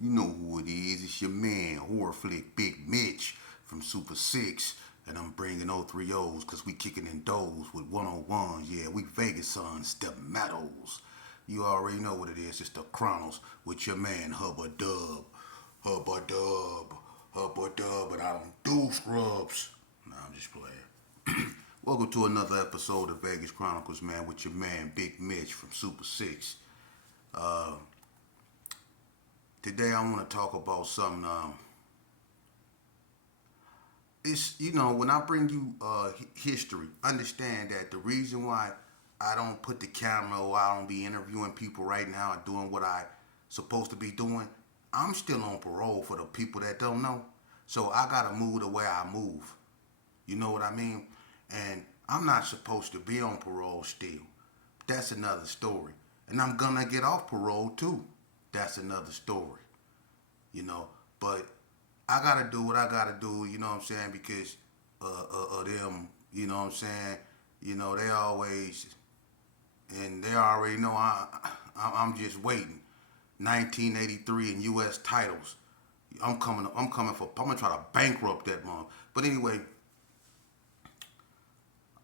You know who it is. It's your man, Horror Flick Big Mitch from Super 6. And I'm bringing 030s because we kicking in doors with 101s. Yeah, we Vegas sons, the Meadows. You already know what it is. It's the Chronicles with your man, Hubba Dub. Hubba Dub. Hubba Dub. But I don't do scrubs. Nah, I'm just playing. Welcome to another episode of Vegas Chronicles, man, with your man, Big Mitch from Super 6. Uh, Today I want to talk about something. When I bring you history, understand that the reason why I don't put the camera or I don't be interviewing people right now or doing what I supposed to be doing, I'm still on parole for the people that don't know. So I gotta move the way I move. You know what I mean? And I'm not supposed to be on parole still. That's another story. And I'm gonna get off parole too. That's another story. you know. But I gotta do what I gotta do, you know what I'm saying, because of them, you know what I'm saying. They always, and they already know I'm just waiting. 1983 and U.S. titles. I'm coming. I'm gonna try to bankrupt that month. But anyway,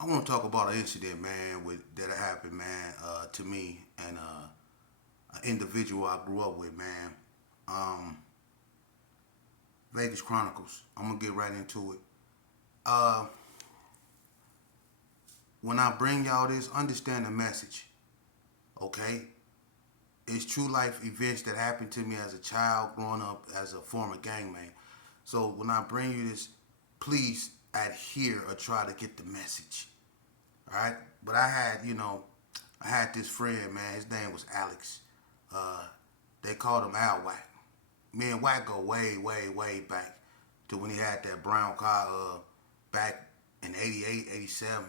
I want to talk about an incident, man, that happened, man, to me and an individual I grew up with, man. Um, Vegas Chronicles. I'm gonna get right into it. Uh, when I bring y'all this, understand the message, okay? It's true life events that happened to me as a child, growing up as a former gangman. So when I bring you this, please adhere or try to get the message, all right? But I had this friend, man. His name was Alex. Uh, they called him Al Wack. Me and Wack go way, way, way back to when he had that brown car back in 88, 87.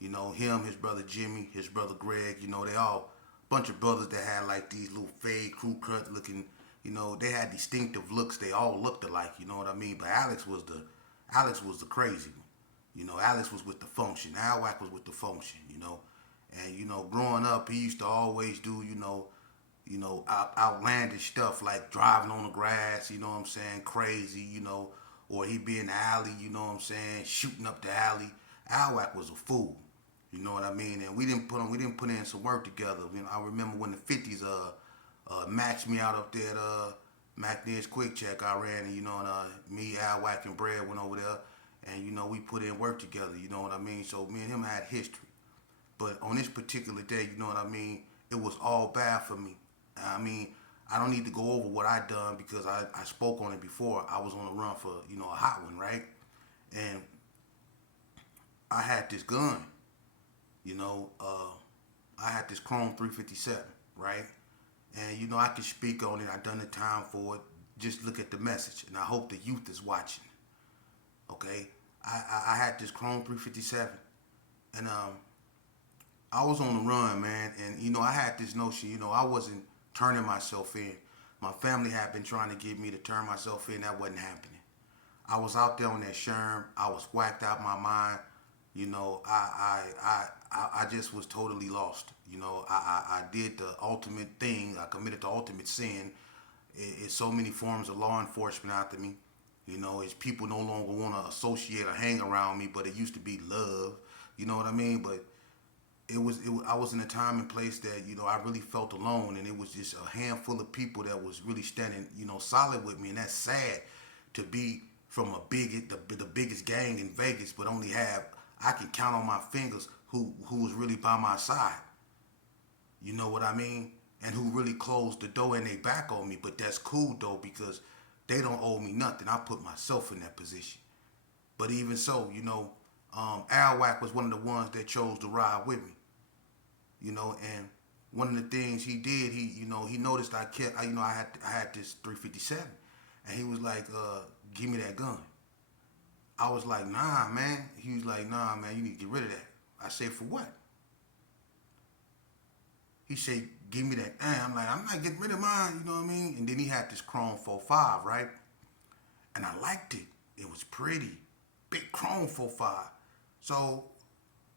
Him, his brother Jimmy, his brother Greg, they all bunch of brothers that had like these little fade crew cut looking, they had distinctive looks. They all looked alike, you know what I mean? But Alex was the crazy one. Alex was with the function. Al Wack was with the function. And growing up, he used to always do, outlandish stuff like driving on the grass, you know what I'm saying, crazy, or he'd be in the alley, you know what I'm saying, shooting up the alley. Alwac was a fool, you know what I mean, and we didn't put in some work together. I remember when the 50s maxed me out up there at McNear's Quick Check. I ran, and me, Alwac, and Brad went over there, and we put in work together, you know what I mean. So me and him had history. But on this particular day, you know what I mean, it was all bad for me. I mean, I don't need to go over what I done because I spoke on it before. I was on the run for, a hot one, right? And I had this gun, you know, uh, I had this Chrome 357, right? And, I can speak on it. I done the time for it. Just look at the message. And I hope the youth is watching, okay? I had this Chrome 357. And I was on the run, man. And, I had this notion, I wasn't turning myself in. My family had been trying to get me to turn myself in. That wasn't happening. I was out there on that Sherm. I was whacked out my mind. I just was totally lost. I did the ultimate thing. I committed the ultimate sin. It's so many forms of law enforcement after me. It's people no longer want to associate or hang around me, but it used to be love. You know what I mean? But I was in a time and place that I really felt alone, and it was just a handful of people that was really standing solid with me, and that's sad to be from the biggest gang in Vegas, but only have I can count on my fingers who was really by my side. You know what I mean? And who really closed the door and they back on me. But that's cool though, because they don't owe me nothing. I put myself in that position. But even so, Al Wack was one of the ones that chose to ride with me. And one of the things he did, he noticed I had this 357, and he was like, "Give me that gun." I was like, "Nah, man." He was like, "Nah, man, you need to get rid of that." I said, "For what?" He said, "Give me that." And I'm like, "I'm not getting rid of mine," you know what I mean? And then he had this Chrome 45, right? And I liked it. It was pretty, big Chrome 45. So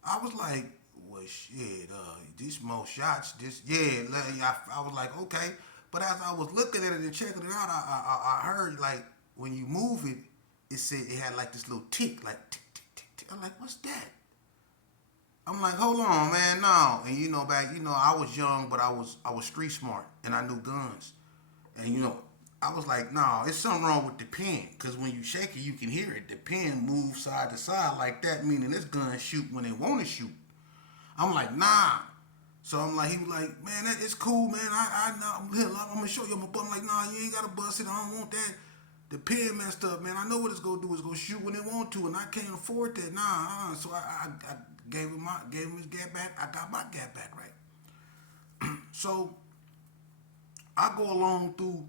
I was like, well, shit, this more shots, this, yeah. I was like, okay. But as I was looking at it and checking it out, I heard like when you move it, it said it had like this little tick, like tick, tick, tick, tick. I'm like, what's that? I'm like, hold on, man, no. And back, I was young, but I was street smart and I knew guns. And I was like, nah, it's something wrong with the pen. Cause when you shake it, you can hear it. The pen moves side to side like that, meaning this gun shoot when it wanna shoot. I'm like, nah. So I'm like, he was like, man, that is cool, man. I'm gonna show you. I'm like, nah, you ain't gotta bust it. I don't want that. The pen messed up, man. I know what it's gonna do. It's gonna shoot when it want to, and I can't afford that. Nah. So I gave him his gap back. I got my gap back, right? So I go along through,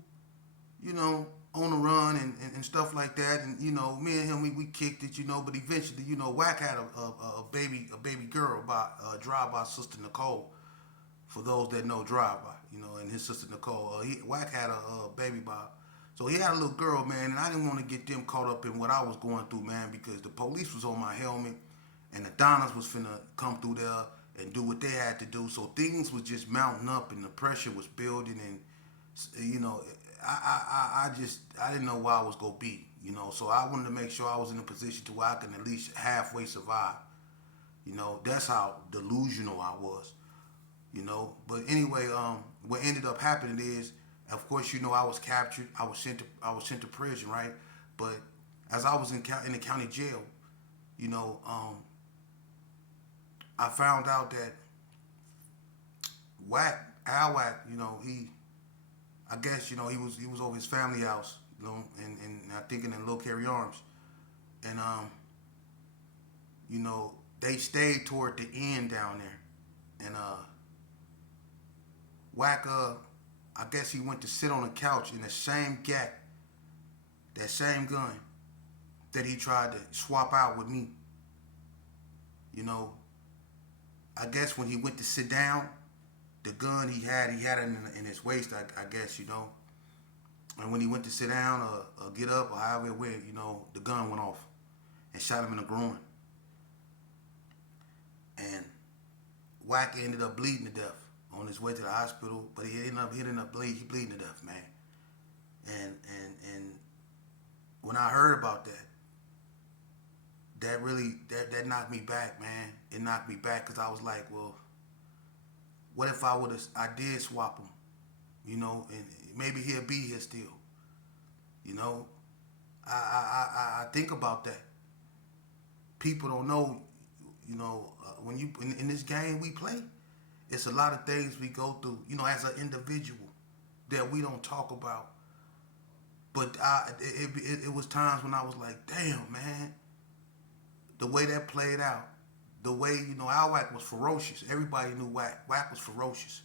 on the run and stuff like that, and me and him we kicked it, but eventually, Wack had a baby girl by drive by Sister Nicole. For those that know drive by, and his sister Nicole, Wack had a baby by. So he had a little girl, man, and I didn't want to get them caught up in what I was going through, man, because the police was on my helmet, and the Donners was finna come through there and do what they had to do. So things was just mounting up, and the pressure was building, and I didn't know where I was gonna be, So I wanted to make sure I was in a position to where I can at least halfway survive. That's how delusional I was. But anyway, what ended up happening is, of course, I was captured. I was sent to prison, right? But as I was in the county jail, I found out that Al Wack, I guess, he was over his family house, and I think in the Little Carry Arms, and they stayed toward the end down there, and Wack, I guess he went to sit on a couch in the same gat, that same gun that he tried to swap out with me. I guess when he went to sit down, the gun he had it in his waist, I guess, And when he went to sit down or get up or however it went, the gun went off and shot him in the groin. And Wack ended up bleeding to death on his way to the hospital, but he ended up bleeding to death, man. And when I heard about that, that really that knocked me back, man. It knocked me back because I was like, well, what if I did swap him, and maybe he'll be here still, I think about that. People don't know, when you in this game we play, it's a lot of things we go through, as an individual that we don't talk about. But it was times when I was like, damn, man, the way that played out, the way, Al Wack was ferocious. Everybody knew Wack. Wack was ferocious,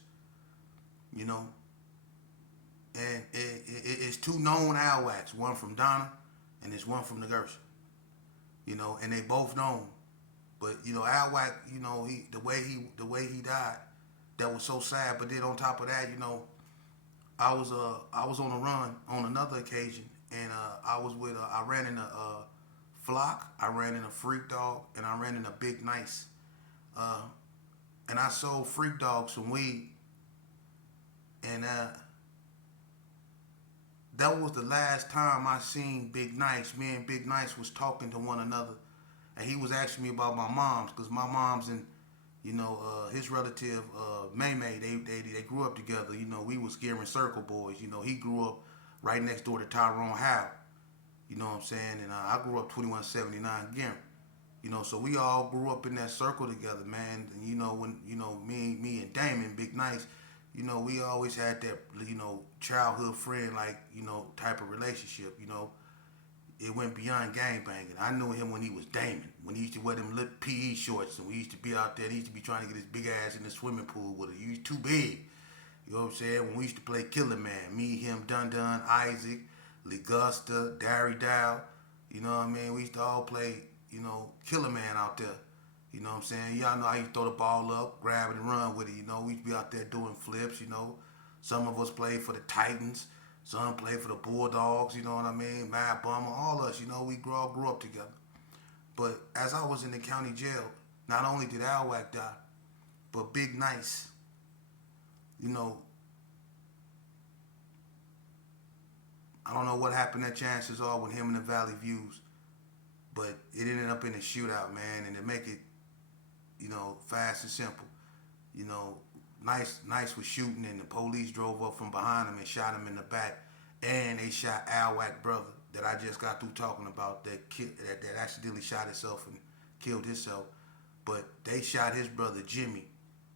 And it's two known Al Wacks, one from Donna and there's one from the Gershon, and they both known. But, Al Wack, the way he died, that was so sad. But then on top of that, I was on a run on another occasion, and I ran in a flock, I ran in a freak dog, and I ran in a big nice, and I sold freak dog some weed, and that was the last time I seen Big Nice. Me and Big Nice was talking to one another, and he was asking me about my moms, because my mom's and his relative May May, they grew up together. We was Gearing Circle boys. He grew up right next door to Tyrone Howe. You know what I'm saying? And I grew up 2179 Gearing. So we all grew up in that circle together, man. And when me and Damon, Big Nice, we always had that childhood friend type of relationship. It went beyond gangbanging. I knew him when he was Damon, when he used to wear them little PE shorts, and we used to be out there. And he used to be trying to get his big ass in the swimming pool with it. He was too big. You know what I'm saying? When we used to play Killer Man, me, him, Dun Dun, Isaac, Ligusta, Darry Dow, you know what I mean? We used to all play, Killer Man out there. You know what I'm saying? Y'all know how you throw the ball up, grab it and run with it. We used to be out there doing flips, Some of us played for the Titans. Some played for the Bulldogs, you know what I mean? Mad Bummer, all us, we all grew up together. But as I was in the county jail, not only did Al Wack die, but Big Nice, I don't know what happened at Chances Are with him and the Valley Views, but it ended up in a shootout, man. And to make it, fast and simple, you know, Nice was shooting, and the police drove up from behind him and shot him in the back, and they shot Al Wack brother that I just got through talking about that accidentally shot himself and killed himself. But they shot his brother Jimmy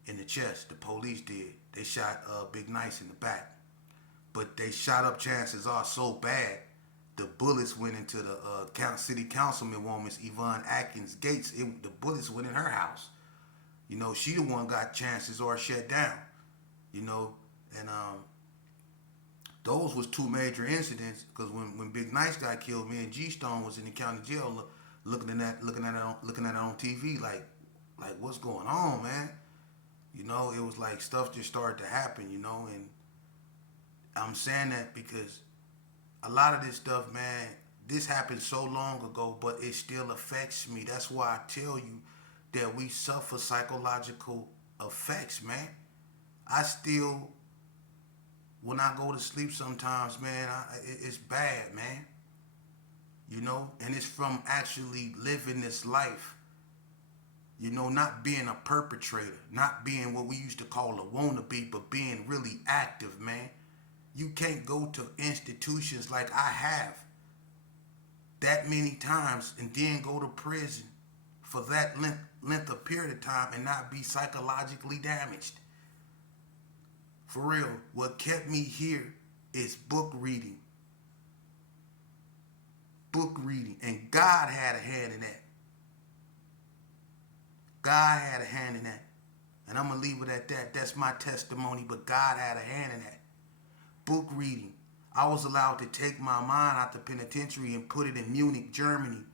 in the chest. The police did. They shot Big Nice in the back. But they shot up Chances Are so bad, the bullets went into the city councilman woman's Yvonne Atkins Gates. The bullets went in her house. She the one got Chances Are shut down. And those was two major incidents, because when Big Nice got killed, me and G Stone was in the county jail looking at it on TV like what's going on, man? It was like stuff just started to happen, and I'm saying that because a lot of this stuff, man, this happened so long ago, but it still affects me. That's why I tell you that we suffer psychological effects, man. I still, when I go to sleep sometimes, man, it's bad, man. And it's from actually living this life. Not being a perpetrator, not being what we used to call a wannabe, but being really active, man. You can't go to institutions like I have that many times and then go to prison for that length of period of time and not be psychologically damaged. For real, what kept me here is book reading. Book reading. And God had a hand in that. God had a hand in that. And I'm going to leave it at that. That's my testimony, but God had a hand in that. Book reading. I was allowed to take my mind out the penitentiary and put it in Munich, Germany,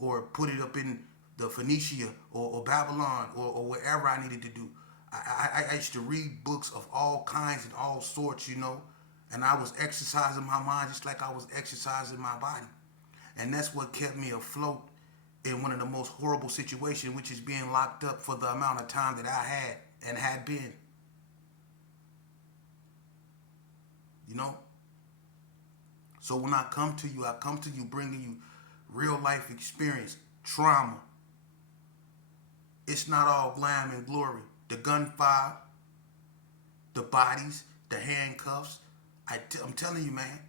or put it up in the Phoenicia or Babylon or wherever I needed to do. I used to read books of all kinds and all sorts, and I was exercising my mind just like I was exercising my body. And that's what kept me afloat in one of the most horrible situations, which is being locked up for the amount of time that I had and had been. So when I come to you bringing you real life experience, trauma. It's not all glam and glory. The gunfire, the bodies, the handcuffs. I'm telling you, man,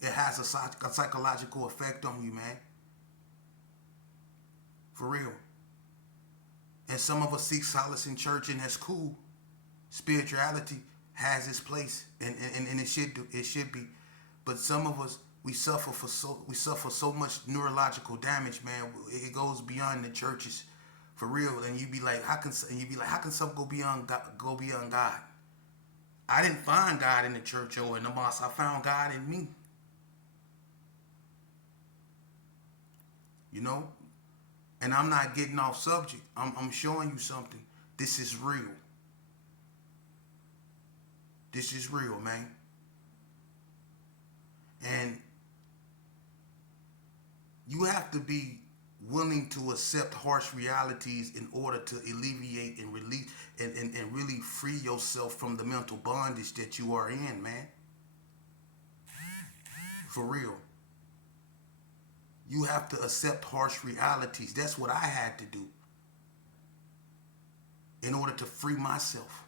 it has a psychological effect on you, man. For real. And some of us seek solace in church, and that's cool. Spirituality has its place, and it should be. But some of us, we suffer so much neurological damage, man. It goes beyond the churches, for real. And you be like, how can something go beyond God? I didn't find God in the church or in the mosque. I found God in me. And I'm not getting off subject. I'm showing you something. This is real. This is real, man. And you have to be willing to accept harsh realities in order to alleviate and release and really free yourself from the mental bondage that you are in, man. For real. You have to accept harsh realities. That's what I had to do in order to free myself.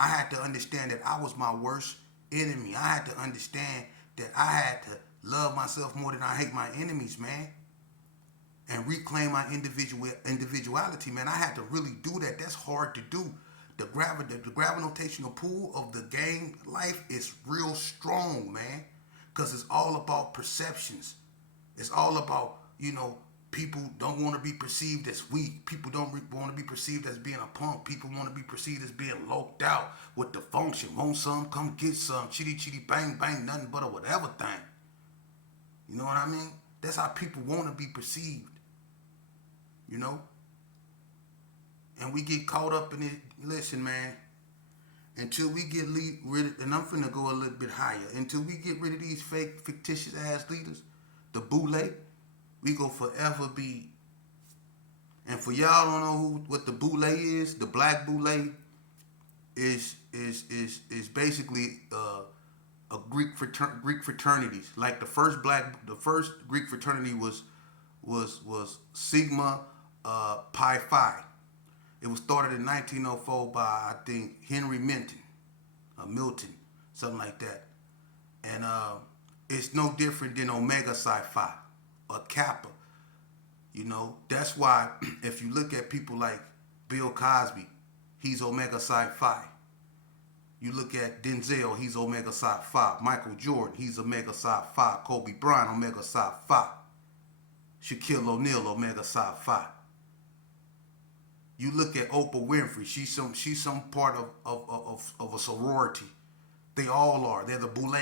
I had to understand that I was my worst enemy. I had to understand that I had to love myself more than I hate my enemies, man. And reclaim my individuality, man. I had to really do that. That's hard to do. The gravitational pull of the game life is real strong, man. Because it's all about perceptions. It's all about, people don't want to be perceived as weak. People don't want to be perceived as being a punk. People want to be perceived as being loped out with the function. Want some, come get some. Chitty, chitty, bang, bang, nothing but a whatever thing. You know what I mean? That's how people want to be perceived. And we get caught up in it. Listen, man. Until we get rid of, and I'm finna go a little bit higher. Until we get rid of these fake, fictitious ass leaders, the boule, we go forever be. And for y'all don't know what the boule is, the black boule is basically a Greek fraternities. Like the first Greek fraternity was Sigma Pi Phi. It was started in 1904 by, I think, Henry Milton, something like that. And it's no different than Omega Psi Phi or Kappa. You know, that's why if you look at people like Bill Cosby, he's Omega Psi Phi. You look at Denzel, he's Omega Psi Phi. Michael Jordan, he's Omega Psi Phi. Kobe Bryant, Omega Psi Phi. Shaquille O'Neal, Omega Psi Phi. You look at Oprah Winfrey, she's some part of a sorority. They all are. They're the Boule.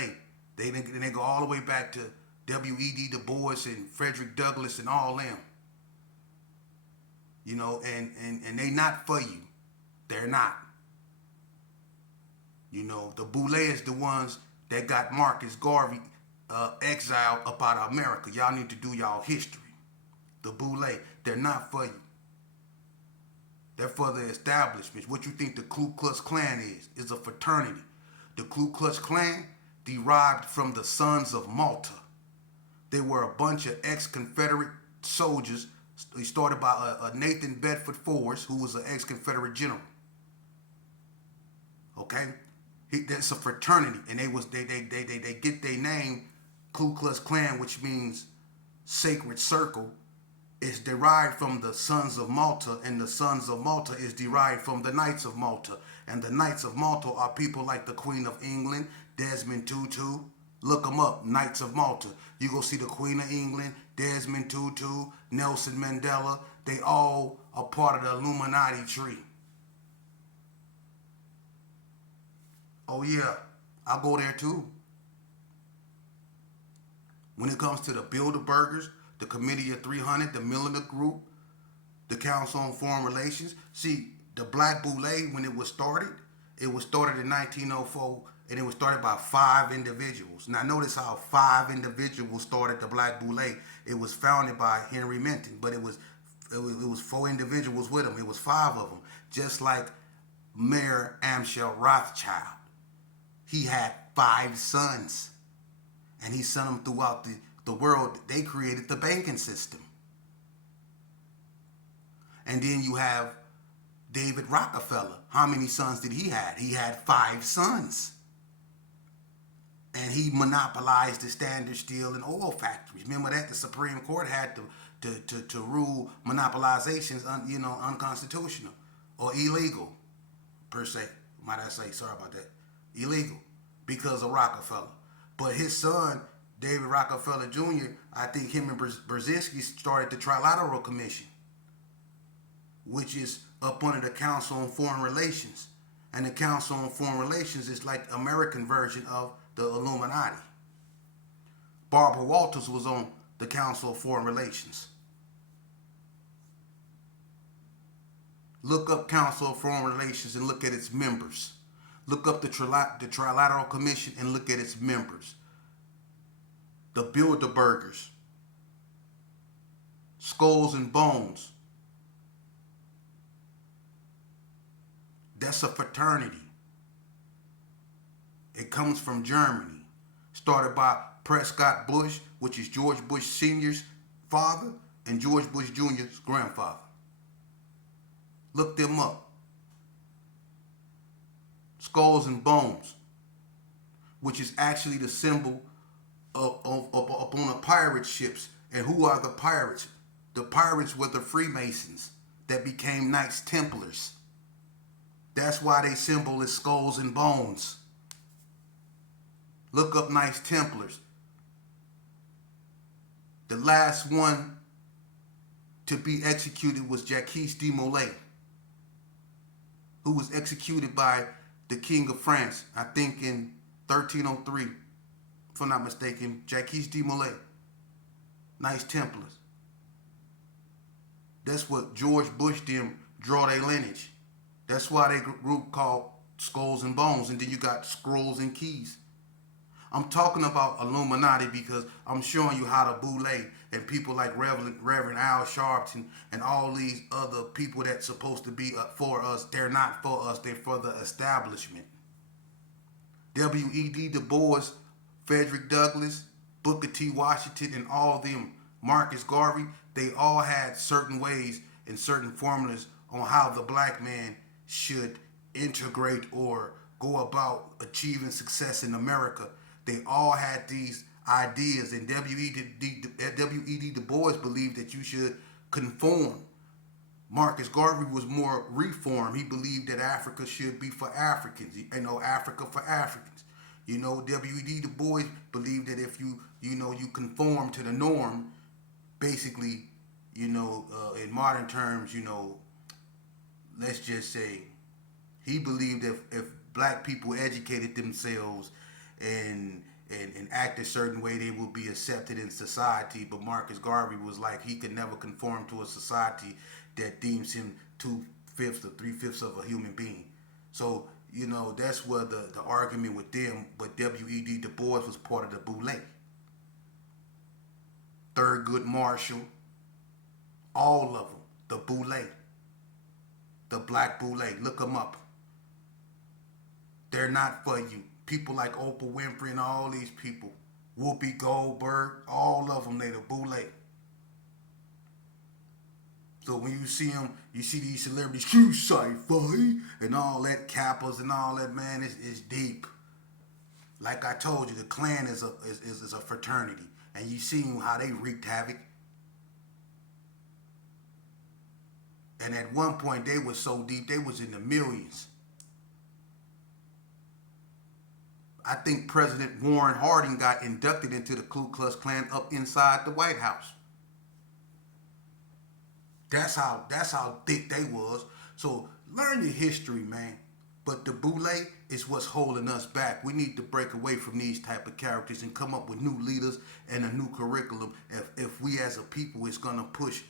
They go all the way back to W.E.D. Du Bois and Frederick Douglass and all them. You know, and they not for you. They're not. You know, the Boule is the ones that got Marcus Garvey exiled up out of America. Y'all need to do y'all history. The Boule, they're not for you. They're for the establishment. What you think the Ku Klux Klan is a fraternity. The Ku Klux Klan derived from the Sons of Malta. They were a bunch of ex-Confederate soldiers. They started by a Nathan Bedford Forrest, who was an ex-Confederate general. Okay, that's a fraternity, and they get their name Ku Klux Klan, which means sacred circle. It's derived from the Sons of Malta, and the Sons of Malta is derived from the Knights of Malta. And the Knights of Malta are people like the Queen of England, Desmond Tutu. Look them up, Knights of Malta. You go see the Queen of England, Desmond Tutu, Nelson Mandela. They all are part of the Illuminati tree. Oh yeah, I'll go there too. When it comes to the Bilderbergers, the Committee of 300, the Milner Group, the Council on Foreign Relations. See, the Black Boule, when it was started in 1904, and it was started by 5 individuals. Now notice how 5 individuals started the Black Boule. It was founded by Henry Minton, but it was 4 individuals with him. It was 5 of them. Just like Mayor Amschel Rothschild. He had 5 sons, and he sent them throughout the world. They created the banking system. And then you have David Rockefeller. How many sons did he have? He had 5 sons. And he monopolized the Standard Steel and oil factories. Remember that? The Supreme Court had to rule monopolizations unconstitutional or illegal, per se. Might I say, sorry about that. Illegal because of Rockefeller. But his son, David Rockefeller Jr., I think him and Brzezinski started the Trilateral Commission, which is up under the Council on Foreign Relations. And the Council on Foreign Relations is like the American version of the Illuminati. Barbara Walters was on the Council of Foreign Relations. Look up Council of Foreign Relations and look at its members. Look up the Trilateral Commission and look at its members. The Bilderbergers, Skulls and Bones. That's a fraternity. It comes from Germany. Started by Prescott Bush, which is George Bush Sr.'s father, and George Bush Jr.'s grandfather. Look them up. Skulls and Bones, which is actually the symbol up on the pirate ships. And who are the pirates? The pirates were the Freemasons that became Knights Templars. That's why they symbol is skulls and bones. Look up Knights Templars. The last one to be executed was Jacques de Molay, who was executed by the King of France, I think in 1303, if I'm not mistaken, Jacques de Molay. Knights Templars. That's what George Bush them draw their lineage. That's why they group called Skulls and Bones, and then you got Scrolls and Keys. I'm talking about Illuminati because I'm showing you how the Boule and people like Reverend Al Sharpton and all these other people that's supposed to be for us, they're not for us, they're for the establishment. W.E.D. Du Bois, Frederick Douglass, Booker T. Washington, and all them, Marcus Garvey, they all had certain ways and certain formulas on how the black man should integrate or go about achieving success in America. They all had these ideas, and W.E.D. Du Bois believed that you should conform. Marcus Garvey was more reform. He believed that Africa should be for Africans. Africa for Africans. W.E.D. Du Bois believed that if you conform to the norm, basically, in modern terms, let's just say, he believed if black people educated themselves and act a certain way, they will be accepted in society. But Marcus Garvey was like, he could never conform to a society that deems him 2/5 or 3/5 of a human being. So, that's where the argument with them. But W.E.D. Du Bois was part of the Boule. Thurgood Marshall, all of them, the Boule, the Black Boule. Look them up. They're not for you. People like Oprah Winfrey and all these people, Whoopi Goldberg, all of them, they the Boule. So when you see them, you see these celebrities, sci-fi, and all that, Kappas and all that, man, it's deep. Like I told you, the Klan is a fraternity, and you see how they wreaked havoc. And at one point, they were so deep, they was in the millions. I think President Warren Harding got inducted into the Ku Klux Klan up inside the White House. That's how thick they was. So learn your history, man. But the Boule is what's holding us back. We need to break away from these type of characters and come up with new leaders and a new curriculum. If we as a people is gonna push,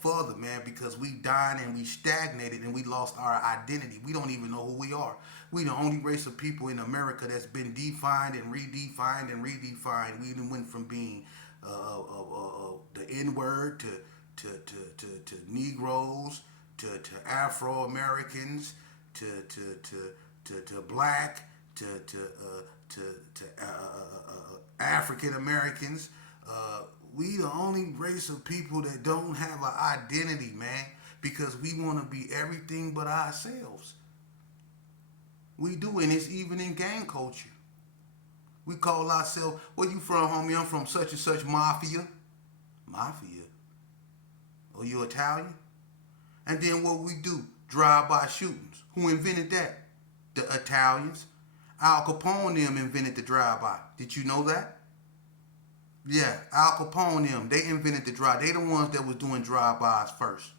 further, man, because we dying and we stagnated and we lost our identity. We don't even know who we are. We the only race of people in America that's been defined and redefined and redefined. We even went from being the N-word to Negroes to Afro Americans to black to African Americans. We the only race of people that don't have an identity, man, because we want to be everything but ourselves. We do, and it's even in gang culture. We call ourselves, where you from, homie? I'm from such and such mafia. Mafia? Oh, you Italian? And then what we do? Drive-by shootings. Who invented that? The Italians. Al Capone them invented the drive-by. Did you know that? Yeah, Al Capone them, they invented the drive. They the ones that was doing drive-bys first.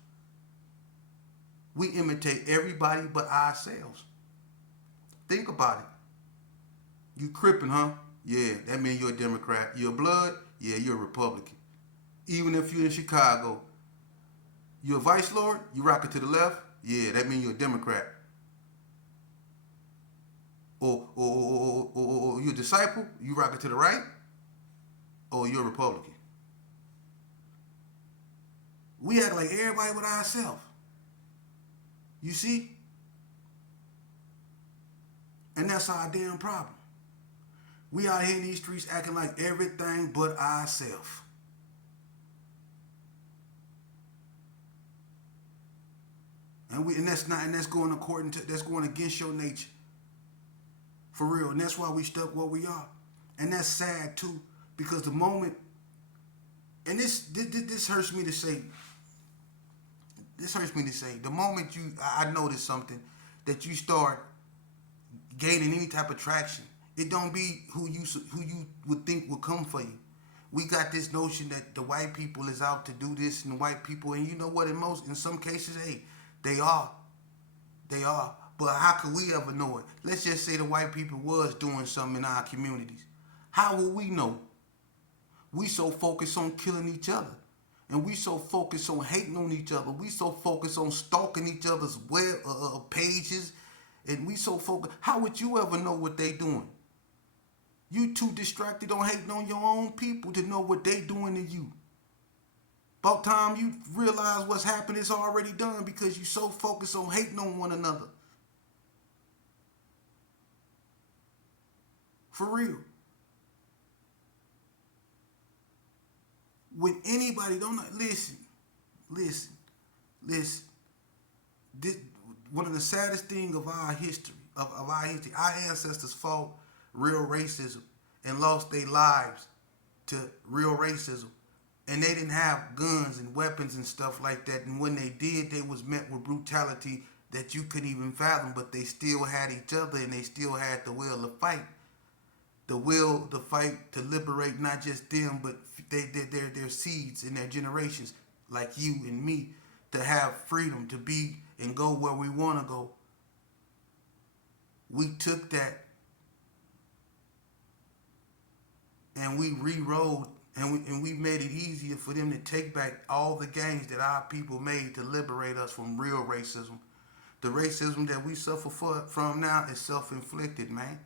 We imitate everybody but ourselves. Think about it. You crippin', huh? Yeah, that means you're a Democrat. You're a blood? Yeah, you're a Republican. Even if you're in Chicago, you're a vice lord? You rock it to the left? Yeah, that means you're a Democrat. Or you're a disciple? You rock it to the right? Or you're a Republican. We act like everybody but ourselves. You see? And that's our damn problem. We out here in these streets acting like everything but ourselves. And that's going against your nature. For real. And that's why we stuck where we are. And that's sad too. Because the moment, and this hurts me to say, the moment I notice something, that you start gaining any type of traction, it don't be who you would think would come for you. We got this notion that the white people is out to do this, and the white people, and you know what, in some cases, hey, they are. But how could we ever know it? Let's just say the white people was doing something in our communities. How will we know? We so focused on killing each other. And we so focused on hating on each other. We so focused on stalking each other's web pages. And we so focused. How would you ever know what they doing? too distracted on hating on your own people to know what they doing to you. About time you realize what's happened, it's already done because you so focused on hating on one another. For real. When anybody don't listen, listen, listen. This one of the saddest things of our history, our ancestors fought real racism and lost their lives to real racism. And they didn't have guns and weapons and stuff like that. And when they did, they was met with brutality that you couldn't even fathom. But they still had each other and they still had the will to fight. The will to fight to liberate not just them, but their seeds and their generations, like you and me, to have freedom to be and go where we want to go. We took that and we rewrote and we made it easier for them to take back all the gains that our people made to liberate us from real racism. The racism that we suffer from now is self-inflicted, man.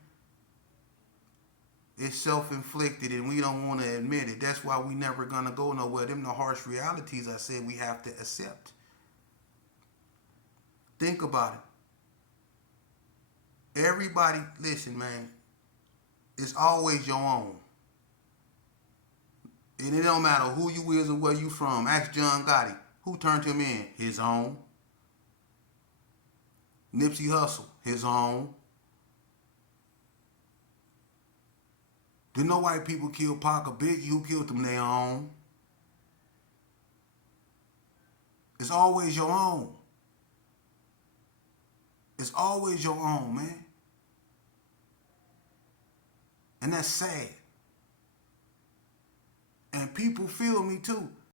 It's self-inflicted and we don't want to admit it. That's why we never gonna go nowhere. Them the harsh realities I said we have to accept. Think about it. Everybody, listen, man, it's always your own. And it don't matter who you is or where you from. Ask John Gotti. Who turned him in? His own. Nipsey Hussle. His own. Did no white people kill Pac or Biggie? Who killed them? Their own. It's always your own. It's always your own, man. And that's sad. And people feel me too.